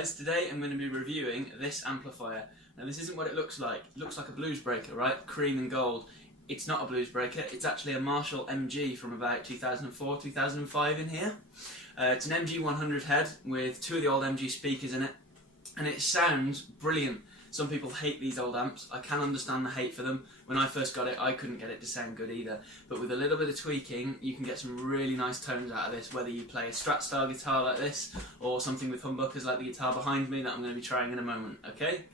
guys, today I'm going to be reviewing this amplifier. Now this isn't what it looks like. It looks like a BluesBreaker, right? Cream and gold. It's not a BluesBreaker, it's actually a Marshall MG from about 2004-2005 in here. It's an MG 100 head with two of the old MG speakers in it, and it sounds brilliant. Some people hate these old amps. I can understand the hate for them. When I first got it, I couldn't get it to sound good either. But with a little bit of tweaking, you can get some really nice tones out of this, whether you play a Strat style guitar like this, or something with humbuckers like the guitar behind me that I'm going to be trying in a moment, okay?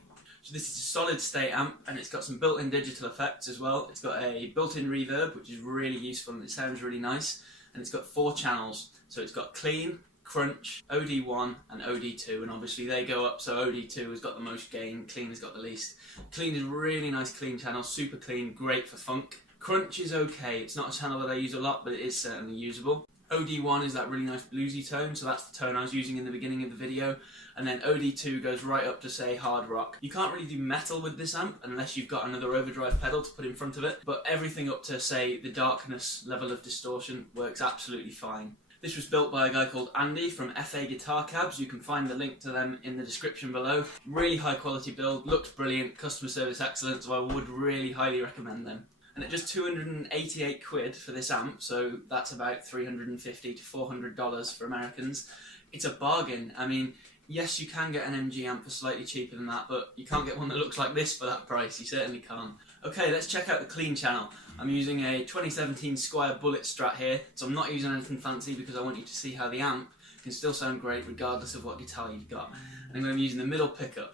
So this is a solid state amp, and it's got some built-in digital effects as well. It's got a built-in reverb, which is really useful and it sounds really nice. And it's got 4 channels. So it's got clean, crunch, OD1 and OD2, and obviously they go up, so OD2 has got the most gain, clean has got the least. Clean is a really nice clean channel, super clean, great for funk. Crunch is okay, it's not a channel that I use a lot, but it is certainly usable. OD1 is that really nice bluesy tone, so that's the tone I was using in the beginning of the video. And then OD2 goes right up to, say, hard rock. You can't really do metal with this amp unless you've got another overdrive pedal to put in front of it, but everything up to, say, the darkness level of distortion works absolutely fine. This was built by a guy called Andy from FA Guitar Cabs. You can find the link to them in the description below. Really high quality build, looks brilliant, customer service excellent, so I would really highly recommend them. And at just 288 quid for this amp, so that's about $350 to $400 for Americans, it's a bargain. I mean, yes, you can get an MG amp for slightly cheaper than that, but you can't get one that looks like this for that price, you certainly can't. Okay, let's check out the clean channel. I'm using a 2017 Squire Bullet Strat here, so I'm not using anything fancy because I want you to see how the amp can still sound great regardless of what guitar you've got. And I'm going to be using the middle pickup.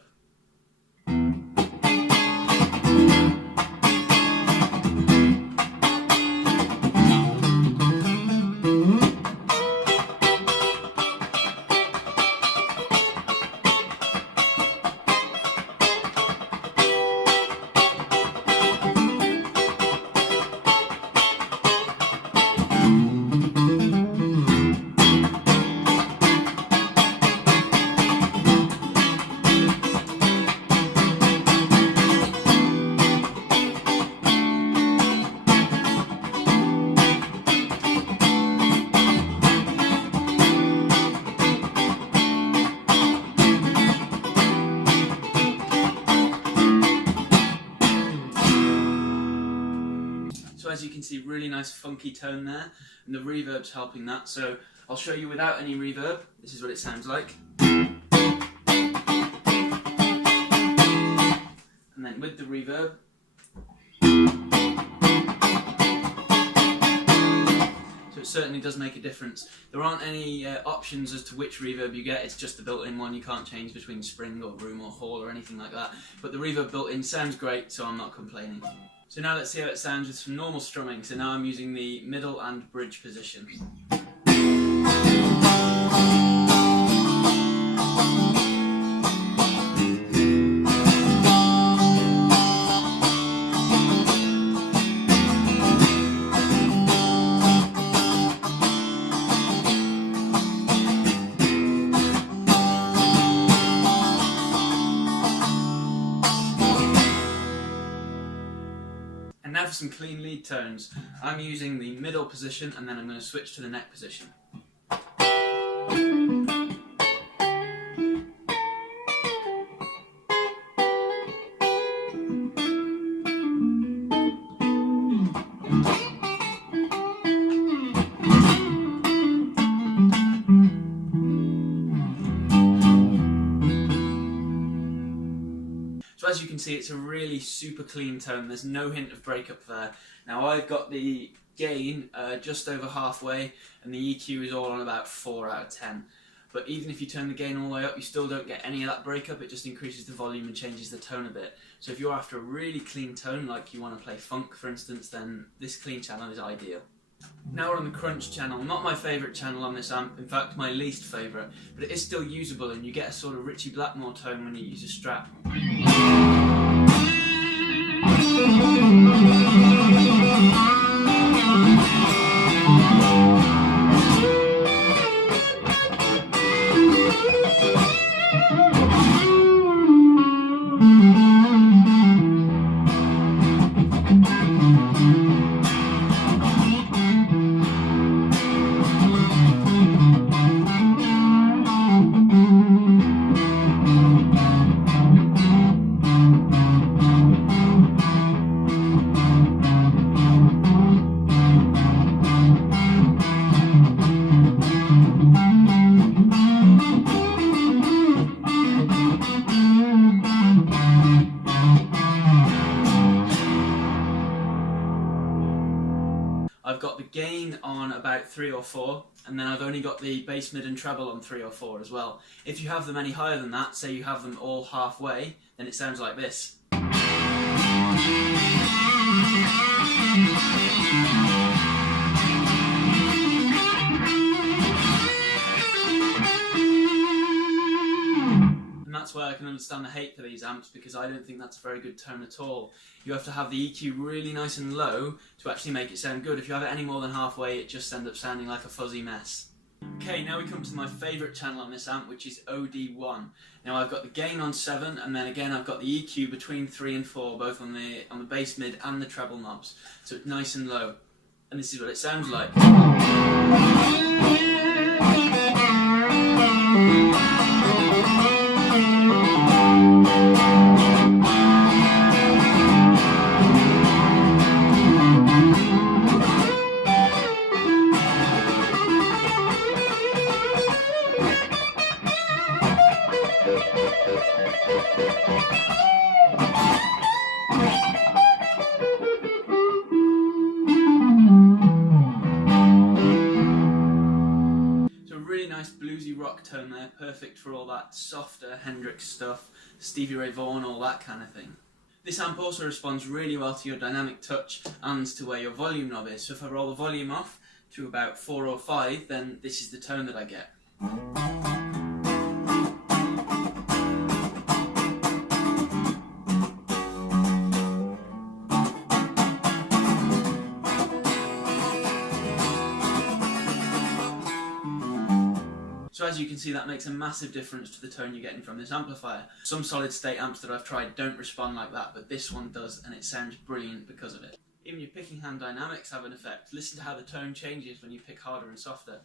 So as you can see, really nice funky tone there, and the reverb's helping that. So I'll show you without any reverb. This is what it sounds like. And then with the reverb. So it certainly does make a difference. There aren't any options as to which reverb you get, it's just the built-in one. You can't change between spring or room or hall or anything like that. But the reverb built-in sounds great, so I'm not complaining. So now let's see how it sounds with some normal strumming. So now I'm using the middle and bridge position. Now for some clean lead tones. I'm using the middle position and then I'm going to switch to the neck position. So as you can see, it's a really super clean tone. There's no hint of breakup there. Now I've got the gain just over halfway, and the EQ is all on about 4 out of 10. But even if you turn the gain all the way up, you still don't get any of that breakup. It just increases the volume and changes the tone a bit. So if you're after a really clean tone, like you want to play funk for instance, then this clean channel is ideal. Now we're on the crunch channel. Not my favourite channel on this amp, in fact my least favourite, but it is still usable and you get a sort of Richie Blackmore tone when you use a Strat. gain on about 3 or 4, and then I've only got the bass, mid and treble on 3 or 4 as well. If you have them any higher than that, say you have them all halfway, then it sounds like this. That's why I can understand the hate for these amps, because I don't think that's a very good tone at all. You have to have the EQ really nice and low to actually make it sound good. If you have it any more than halfway, it just ends up sounding like a fuzzy mess. Okay, now we come to my favourite channel on this amp, which is OD1. Now I've got the gain on 7, and then again I've got the EQ between 3 and 4, both on the bass, mid and the treble knobs. So it's nice and low. And this is what it sounds like. Bluesy rock tone there, perfect for all that softer Hendrix stuff, Stevie Ray Vaughan, all that kind of thing. This amp also responds really well to your dynamic touch and to where your volume knob is. So if I roll the volume off to about 4 or 5, then this is the tone that I get. So as you can see, that makes a massive difference to the tone you're getting from this amplifier. Some solid state amps that I've tried don't respond like that, but this one does, and it sounds brilliant because of it. Even your picking hand dynamics have an effect. Listen to how the tone changes when you pick harder and softer.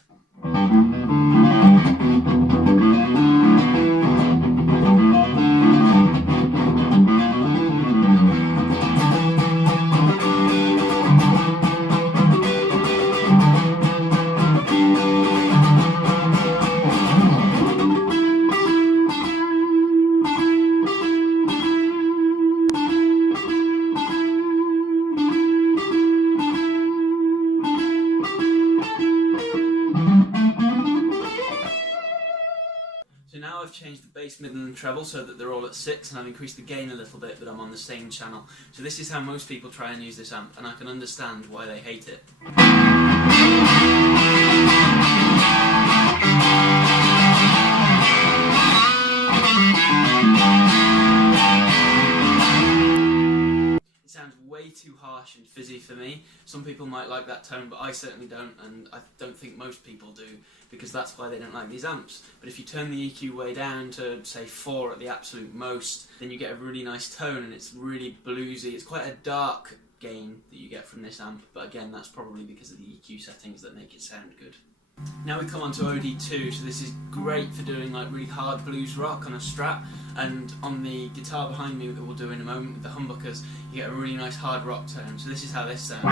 So now I've changed the bass, mid and treble so that they're all at 6, and I've increased the gain a little bit, but I'm on the same channel. So this is how most people try and use this amp, and I can understand why they hate it. It sounds way too harsh and fizzy for me. Some people might like that tone, but I certainly don't, and I don't think most people do, because that's why they don't like these amps. But if you turn the EQ way down to, say, 4 at the absolute most, then you get a really nice tone, and it's really bluesy. It's quite a dark gain that you get from this amp, but again, that's probably because of the EQ settings that make it sound good. Now we come on to OD2, so this is great for doing like really hard blues rock on a Strat, and on the guitar behind me that we'll do in a moment with the humbuckers, you get a really nice hard rock tone. So this is how this sounds.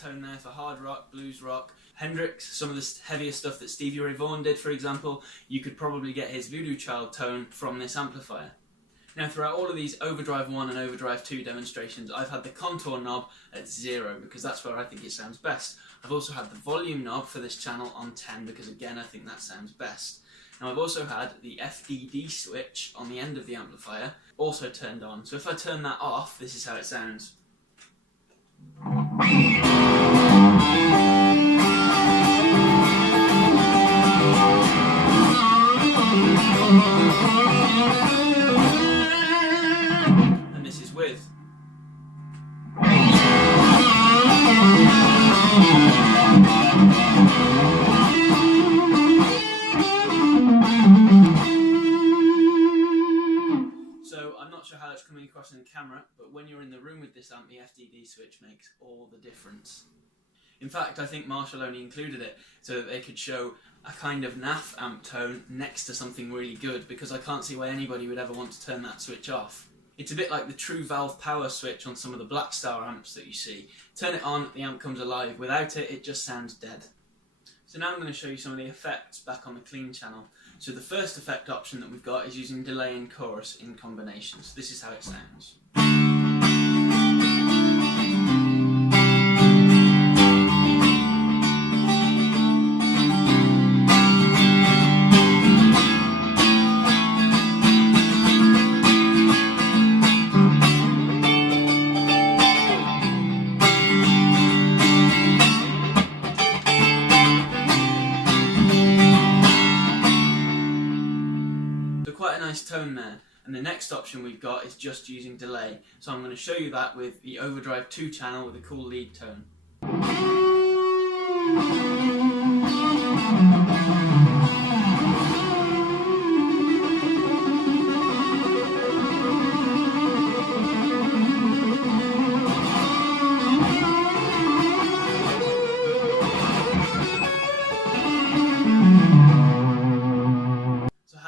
Tone there for hard rock, blues rock, Hendrix, some of the heavier stuff that Stevie Ray Vaughan did, for example. You could probably get his Voodoo Child tone from this amplifier. Now throughout all of these Overdrive 1 and Overdrive 2 demonstrations, I've had the contour knob at 0 because that's where I think it sounds best. I've also had the volume knob for this channel on 10 because again I think that sounds best. Now I've also had the FDD switch on the end of the amplifier also turned on. So if I turn that off, this is how it sounds. And this is with. So I'm not sure how it's coming across in the camera, but when you're in the room with this amp, the FDD switch makes all the difference. In fact, I think Marshall only included it so that they could show a kind of naff amp tone next to something really good, because I can't see why anybody would ever want to turn that switch off. It's a bit like the true valve power switch on some of the Blackstar amps that you see. Turn it on, the amp comes alive. Without it, it just sounds dead. So now I'm going to show you some of the effects back on the clean channel. So the first effect option that we've got is using delay and chorus in combination. So this is how it sounds. Quite a nice tone there. And the next option we've got is just using delay. So I'm going to show you that with the Overdrive 2 channel with a cool lead tone.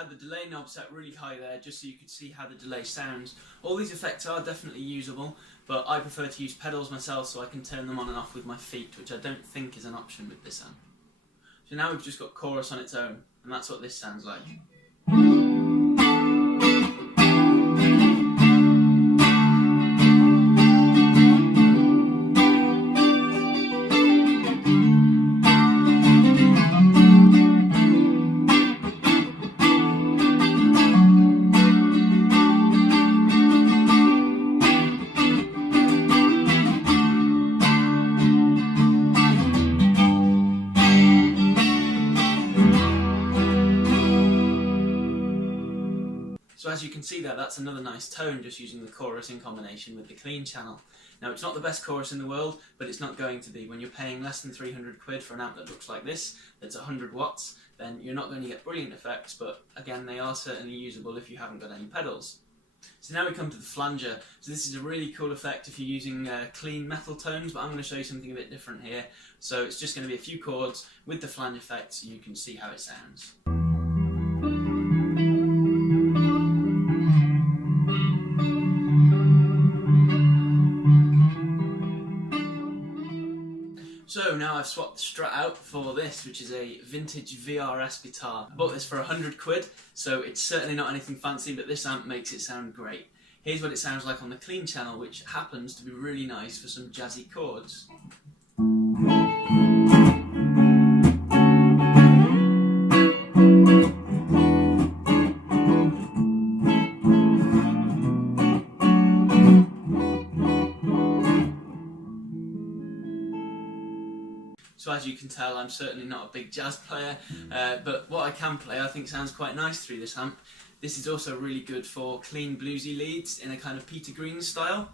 The delay knob set really high there just so you could see how the delay sounds. All these effects are definitely usable, but I prefer to use pedals myself so I can turn them on and off with my feet, which I don't think is an option with this amp. So now we've just got chorus on its own, and that's what this sounds like. So as you can see there, that's another nice tone just using the chorus in combination with the clean channel. Now it's not the best chorus in the world, but it's not going to be. When you're paying less than 300 quid for an amp that looks like this, that's 100 watts, then you're not going to get brilliant effects, but again, they are certainly usable if you haven't got any pedals. So now we come to the flanger. So this is a really cool effect if you're using clean metal tones, but I'm going to show you something a bit different here. So it's just going to be a few chords with the flange effect so you can see how it sounds. So now I've swapped the Strat out for this, which is a vintage VRS guitar. I bought this for 100 quid, so it's certainly not anything fancy, but this amp makes it sound great. Here's what it sounds like on the clean channel, which happens to be really nice for some jazzy chords. So as you can tell, I'm certainly not a big jazz player, but what I can play I think sounds quite nice through this amp. This is also really good for clean bluesy leads in a kind of Peter Green style.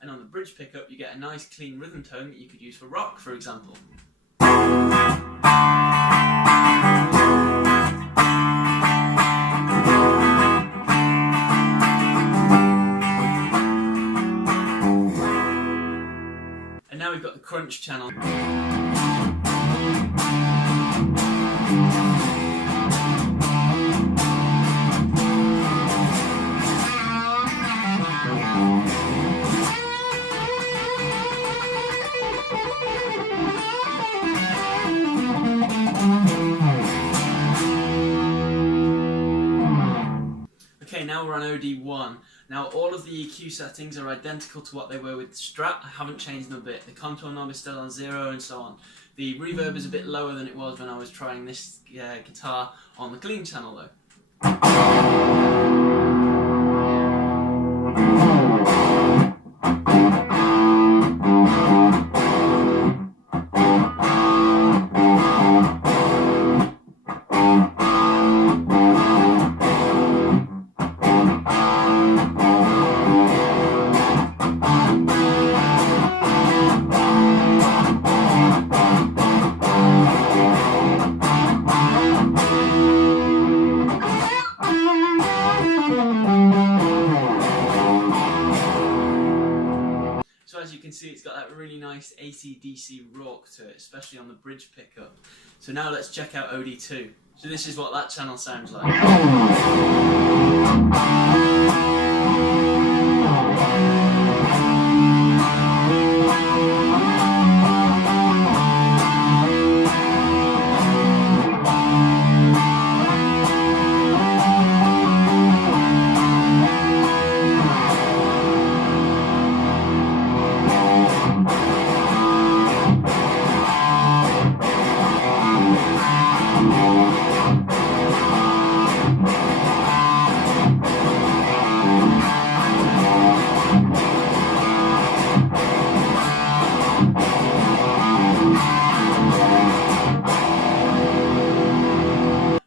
And on the bridge pickup you get a nice clean rhythm tone that you could use for rock, for example. And now we've got the crunch channel. Okay, now we're on OD1. Now all of the EQ settings are identical to what they were with the Strat. I haven't changed them a bit. The contour knob is still on 0 and so on. The reverb is a bit lower than it was when I was trying this guitar on the clean channel though. nice AC/DC rock to it, especially on the bridge pickup. So now let's check out OD2. So this is what that channel sounds like.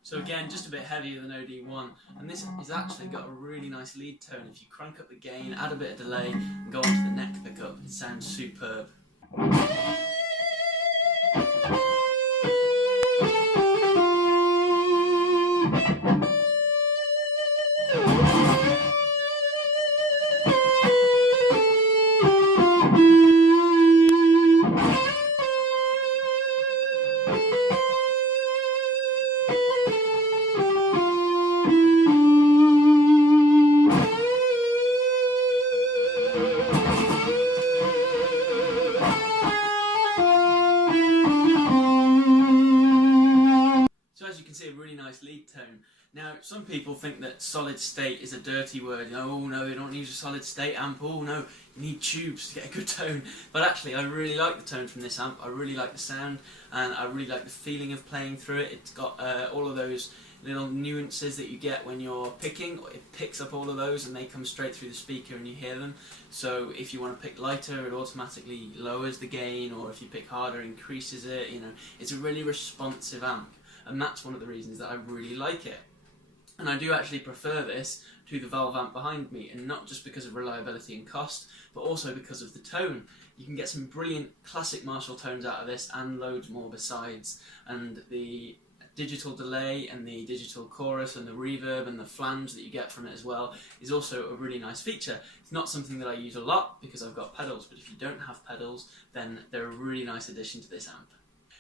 So again, just a bit heavier than OD1, and this has actually got a really nice lead tone. If you crank up the gain, add a bit of delay, and go onto the neck pickup, it sounds superb. So as you can see, a really nice lead tone. Now, some people think that solid state is a dirty word. Oh no, you don't need a solid state amp. Oh no, you need tubes to get a good tone. But actually, I really like the tone from this amp. I really like the sound, and I really like the feeling of playing through it. It's got all of those little nuances that you get when you're picking. It picks up all of those and they come straight through the speaker and you hear them. So if you want to pick lighter, it automatically lowers the gain, or if you pick harder, increases it. You know, it's a really responsive amp, and that's one of the reasons that I really like it. And I do actually prefer this to the valve amp behind me, and not just because of reliability and cost, but also because of the tone. You can get some brilliant classic Marshall tones out of this, and loads more besides. And the digital delay and the digital chorus and the reverb and the flange that you get from it as well is also a really nice feature. It's not something that I use a lot because I've got pedals, but if you don't have pedals, then they're a really nice addition to this amp.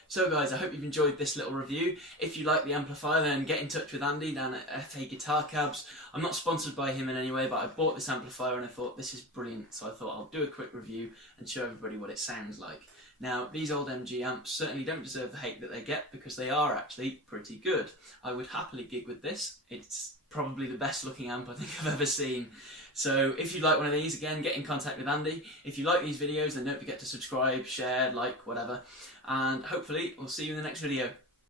So guys, I hope you've enjoyed this little review. If you like the amplifier, then get in touch with Andy down at FA Guitar Cabs. I'm not sponsored by him in any way, but I bought this amplifier and I thought this is brilliant, so I thought I'll do a quick review and show everybody what it sounds like. Now, these old MG amps certainly don't deserve the hate that they get, because they are actually pretty good. I would happily gig with this. It's probably the best looking amp I think I've ever seen. So if you like one of these, again, get in contact with Andy. If you like these videos, then don't forget to subscribe, share, like, whatever. And hopefully, we'll see you in the next video.